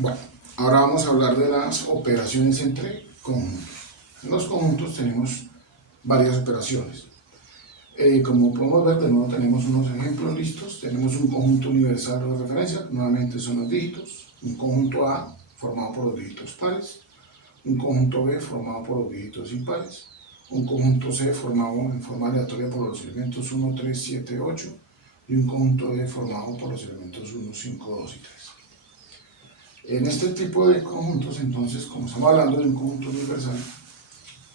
Bueno, ahora vamos a hablar de las operaciones entre conjuntos. En los conjuntos tenemos varias operaciones. Como podemos ver, de nuevo tenemos unos ejemplos listos. Tenemos un conjunto universal de referencia, nuevamente son los dígitos. Un conjunto A formado por los dígitos pares. Un conjunto B formado por los dígitos impares. Un conjunto C formado en forma aleatoria por los elementos 1, 3, 7, 8. Y un conjunto D formado por los elementos 1, 5, 2 y 3. En este tipo de conjuntos, entonces, como estamos hablando de un conjunto universal,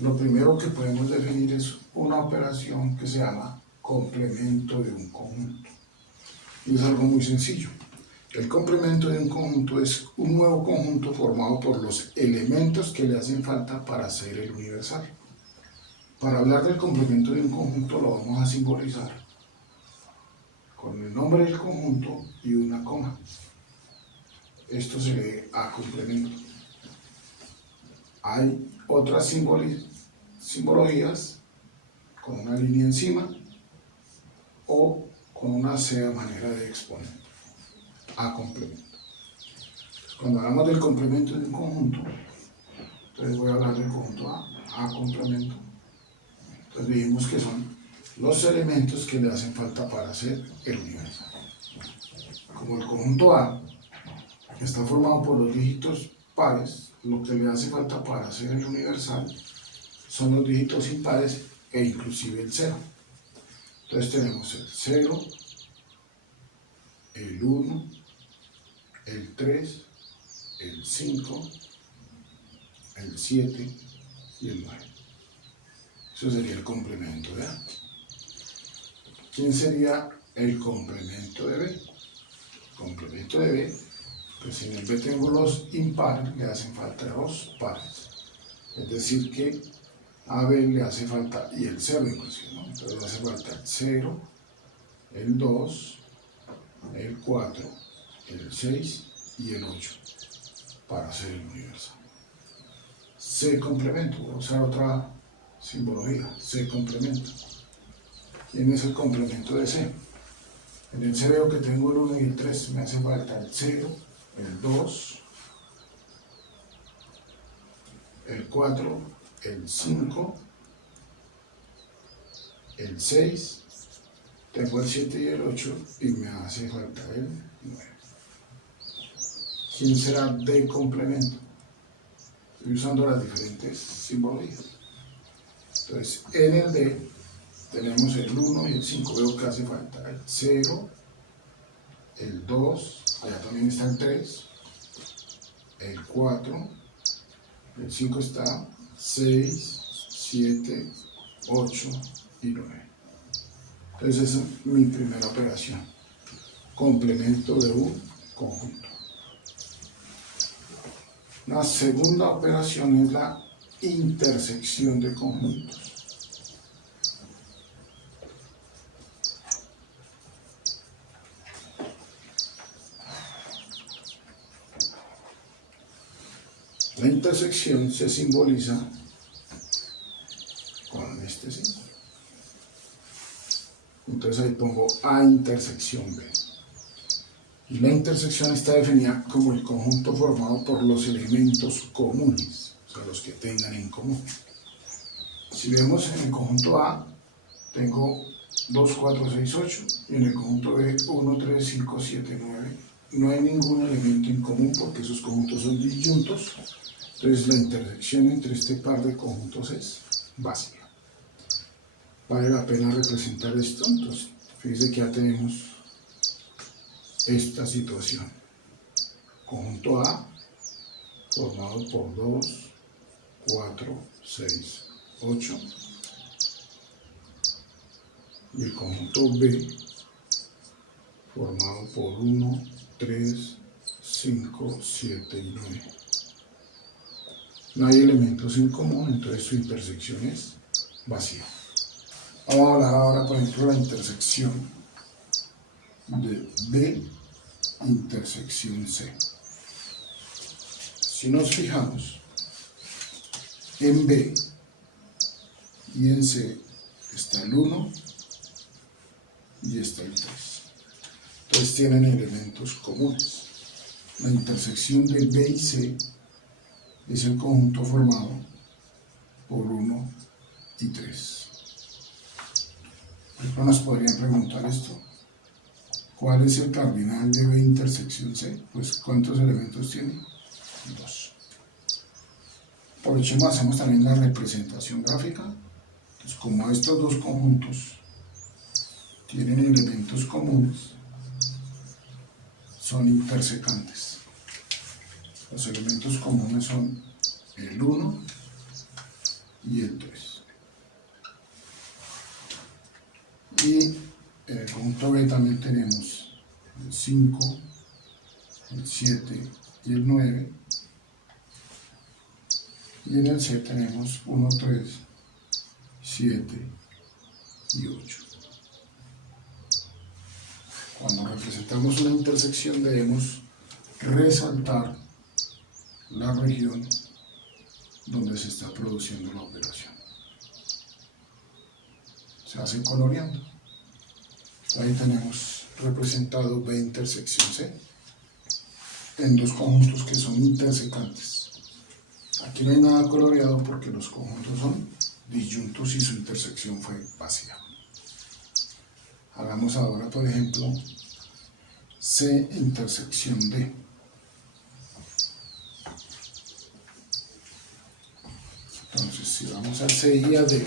lo primero que podemos definir es una operación que se llama complemento de un conjunto. Y es algo muy sencillo. El complemento de un conjunto es un nuevo conjunto formado por los elementos que le hacen falta para ser el universal. Para hablar del complemento de un conjunto lo vamos a simbolizar con el nombre del conjunto y una coma. Esto se lee A complemento. Hay otras simbologías con una línea encima o con una C a manera de exponer. A complemento. Entonces, cuando hablamos del complemento de un conjunto, entonces voy a hablar del conjunto A complemento. Entonces dijimos que son los elementos que le hacen falta para hacer el universal. Como el conjunto A está formado por los dígitos pares, lo que le hace falta para hacer el universal son los dígitos impares e inclusive el 0. Entonces tenemos el 0, el 1, el 3, el 5, el 7 y el 9. Eso sería el complemento de A. ¿Quién sería el complemento de B? El complemento de B, pues en el B tengo los impares, le hacen falta los pares. Es decir que a B le hace falta, y el 0 inclusive, ¿no? Entonces le hace falta el 0, el 2, el 4, el 6 y el 8 para hacer el universal. C complemento, voy a usar otra simbología, C complemento. ¿Quién es el complemento de C? En el C veo que tengo el 1 y el 3, me hace falta el 0, el 2, el 4, el 5, el 6, tengo el 7 y el 8 y me hace falta el 9. ¿Quién será D complemento? Estoy usando las diferentes simbologías. Entonces, en el D tenemos el 1 y el 5, veo que hace falta el 0, el 2, allá también está el 3, el 4, el 5 está, 6, 7, 8 y 9. Entonces esa es mi primera operación, complemento de un conjunto. La segunda operación es la intersección de conjuntos. La intersección se simboliza con este símbolo. Entonces ahí pongo A intersección B. Y la intersección está definida como el conjunto formado por los elementos comunes, o sea, los que tengan en común. Si vemos en el conjunto A, tengo 2, 4, 6, 8, y en el conjunto B, 1, 3, 5, 7, 9. No hay ningún elemento en común porque esos conjuntos son disyuntos. Entonces la intersección entre este par de conjuntos es básica. Vale la pena representar esto, entonces fíjense que ya tenemos esta situación. Conjunto A formado por 2, 4, 6, 8. Y el conjunto B formado por 1, 3, 5, 7 y 9. No hay elementos en común, entonces su intersección es vacía. Vamos a hablar ahora, por ejemplo, de la intersección de B intersección C. Si nos fijamos, en B y en C está el 1 y está el 3. Entonces tienen elementos comunes. La intersección de B y C es el conjunto formado por 1 y 3. Después nos podrían preguntar esto. ¿Cuál es el cardinal de B intersección C? Pues ¿cuántos elementos tiene? 2. Aprovechemos, hacemos también la representación gráfica. Entonces, como estos dos conjuntos tienen elementos comunes, son intersecantes. Los elementos comunes son el 1 y el 3. Y en el conjunto B también tenemos el 5, el 7 y el 9. Y en el C tenemos 1, 3, 7 y 8. Cuando representamos una intersección debemos resaltar la región donde se está produciendo la operación. Se hace coloreando. Ahí tenemos representado B intersección C en dos conjuntos que son intersecantes. Aquí no hay nada coloreado porque los conjuntos son disyuntos y su intersección fue vacía. Hagamos ahora, por ejemplo, C intersección D. Entonces, si vamos a C y a D,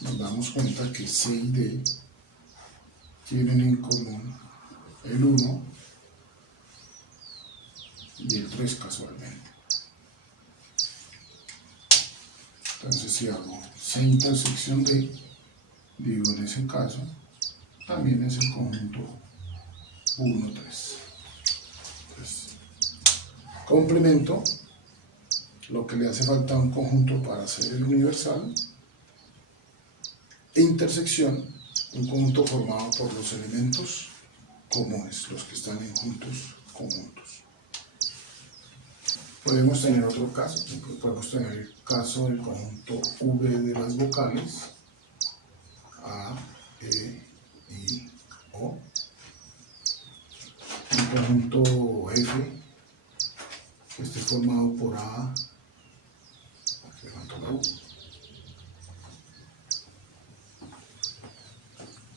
nos damos cuenta que C y D tienen en común el 1 y el 3 casualmente. Entonces, si hago C intersección D, digo en ese caso, también es el conjunto 1, 3. Entonces, complemento lo que le hace falta a un conjunto para hacer el universal, e intersección, un conjunto formado por los elementos comunes, los que están en conjuntos. Podemos tener otro caso, podemos tener el caso del conjunto V de las vocales, A, E, I, O, un conjunto F que esté formado por A,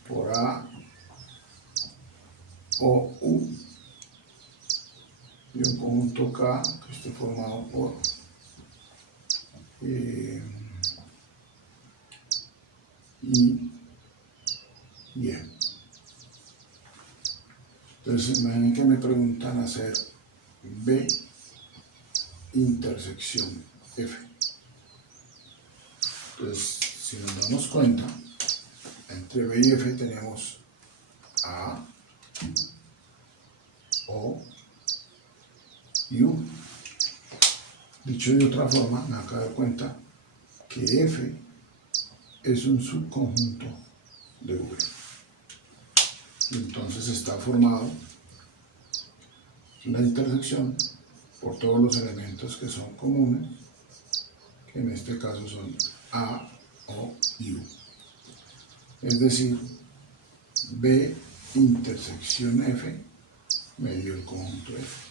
por A, O, U, y un conjunto K que esté formado por I y E. Entonces, imaginen que me preguntan hacer B intersección F. Entonces, si nos damos cuenta, entre B y F tenemos A, O y U. Dicho de otra forma, me acabo de dar cuenta que F es un subconjunto de V. Entonces está formado la intersección por todos los elementos que son comunes, que en este caso son A, O y U. Es decir, B intersección F me dio el conjunto F.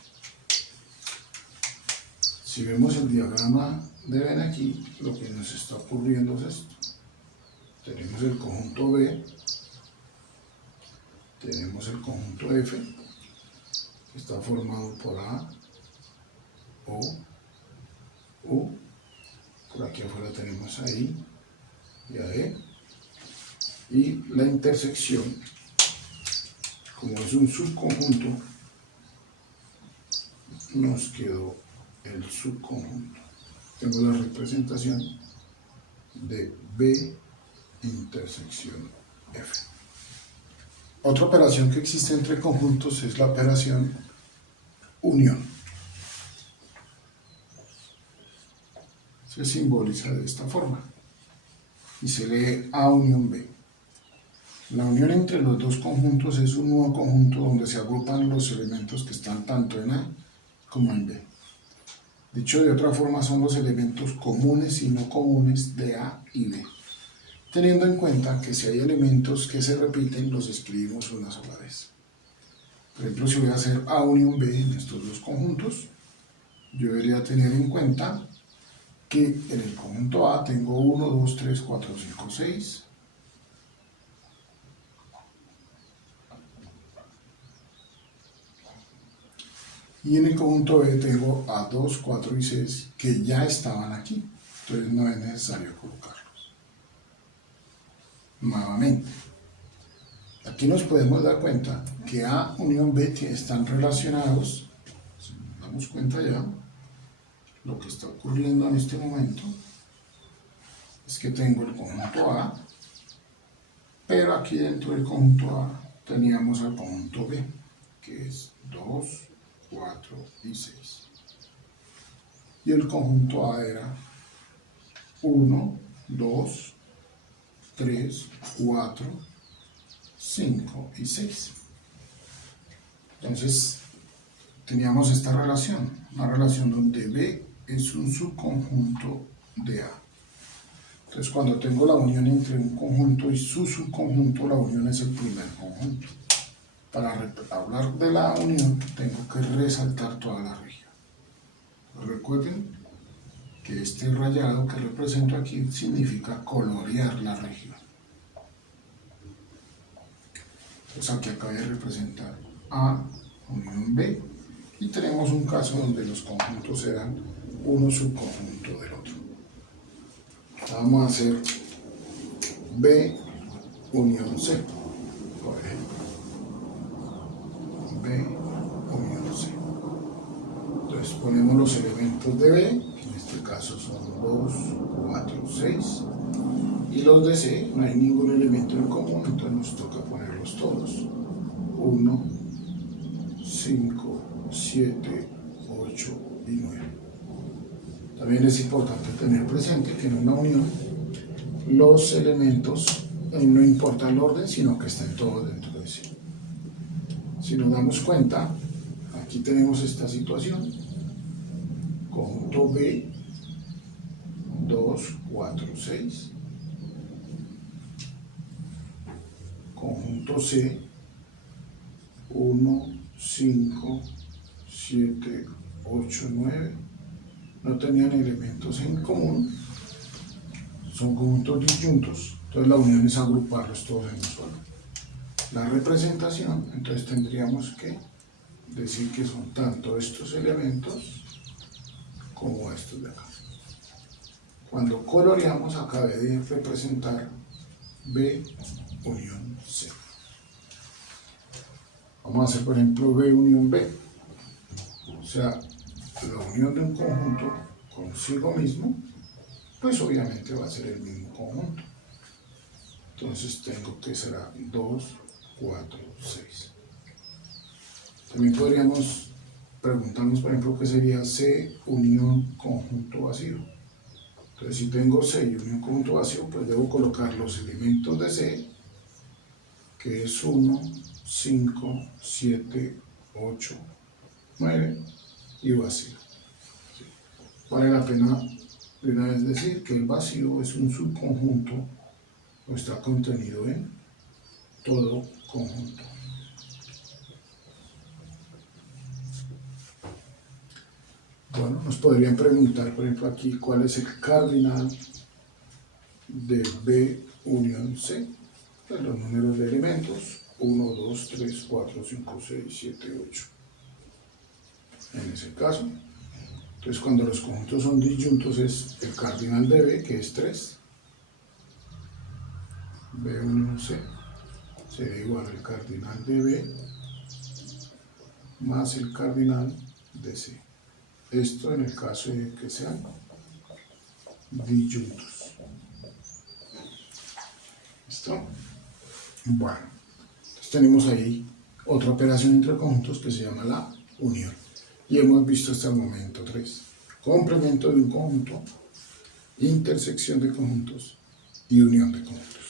Si vemos el diagrama de Venn aquí, lo que nos está ocurriendo es esto. Tenemos el conjunto B, tenemos el conjunto F, que está formado por A, O, U, por aquí afuera tenemos a I y a E, y la intersección, como es un subconjunto, nos quedó el subconjunto. Tengo la representación de B intersección F. Otra operación que existe entre conjuntos es la operación unión. Se simboliza de esta forma y se lee A unión B. La unión entre los dos conjuntos es un nuevo conjunto donde se agrupan los elementos que están tanto en A como en B. Dicho de otra forma, son los elementos comunes y no comunes de A y B, teniendo en cuenta que si hay elementos que se repiten, los escribimos una sola vez. Por ejemplo, si voy a hacer A unión B en estos dos conjuntos, yo debería tener en cuenta que en el conjunto A tengo 1, 2, 3, 4, 5, 6. Y en el conjunto B tengo a 2, 4 y 6 que ya estaban aquí. Entonces no es necesario colocarlos. Nuevamente, aquí nos podemos dar cuenta que A unión B están relacionados. Si nos damos cuenta ya, lo que está ocurriendo en este momento es que tengo el conjunto A, pero aquí dentro del conjunto A teníamos al conjunto B, que es 2, 4 y 6. Y el conjunto A era 1, 2, 3, 4, 5 y 6. Entonces, teníamos esta relación, una relación donde B es un subconjunto de A. Entonces, cuando tengo la unión entre un conjunto y su subconjunto, la unión es el primer conjunto. Para hablar de la unión, tengo que resaltar toda la región. Recuerden que este rayado que represento aquí significa colorear la región. Entonces aquí acabo de representar A unión B y tenemos un caso donde los conjuntos eran uno subconjunto del otro. Vamos a hacer B unión C, por ejemplo. B unión C. Entonces ponemos los elementos de B, que en este caso son 2, 4, 6, y los de C no hay ningún elemento en común, entonces nos toca ponerlos todos. 1, 5, 7, 8 y 9. También es importante tener presente que en una unión los elementos no importa el orden, sino que estén todos dentro de sí. Si nos damos cuenta, aquí tenemos esta situación. Conjunto B, 2, 4, 6. Conjunto C, 1, 5, 7, 8, 9. No tenían elementos en común. Son conjuntos disyuntos. Entonces la unión es agruparlos todos en un solo. La representación, entonces tendríamos que decir que son tanto estos elementos como estos de acá. Cuando coloreamos, acabé de representar B unión C. Vamos a hacer, por ejemplo, B unión B. O sea, la unión de un conjunto consigo mismo, pues obviamente va a ser el mismo conjunto. Entonces tengo que será 2, 4, 6. También podríamos preguntarnos, por ejemplo, qué sería C unión conjunto vacío. Entonces, si tengo C y unión conjunto vacío, pues debo colocar los elementos de C, que es 1, 5, 7, 8, 9 y vacío. Vale la pena de una vez decir que el vacío es un subconjunto o está contenido en todo conjunto. Bueno, nos podrían preguntar, por ejemplo, aquí, ¿cuál es el cardinal de B unión C? Pues los números de elementos, 1, 2, 3, 4, 5, 6, 7, 8. En ese caso, entonces cuando los conjuntos son disyuntos es el cardinal de B, que es 3. B unión C sería igual al cardinal de B más el cardinal de C. Esto en el caso de que sean disyuntos. ¿Listo? Bueno, entonces tenemos ahí otra operación entre conjuntos que se llama la unión. Y hemos visto hasta el momento 3. Complemento de un conjunto, intersección de conjuntos y unión de conjuntos.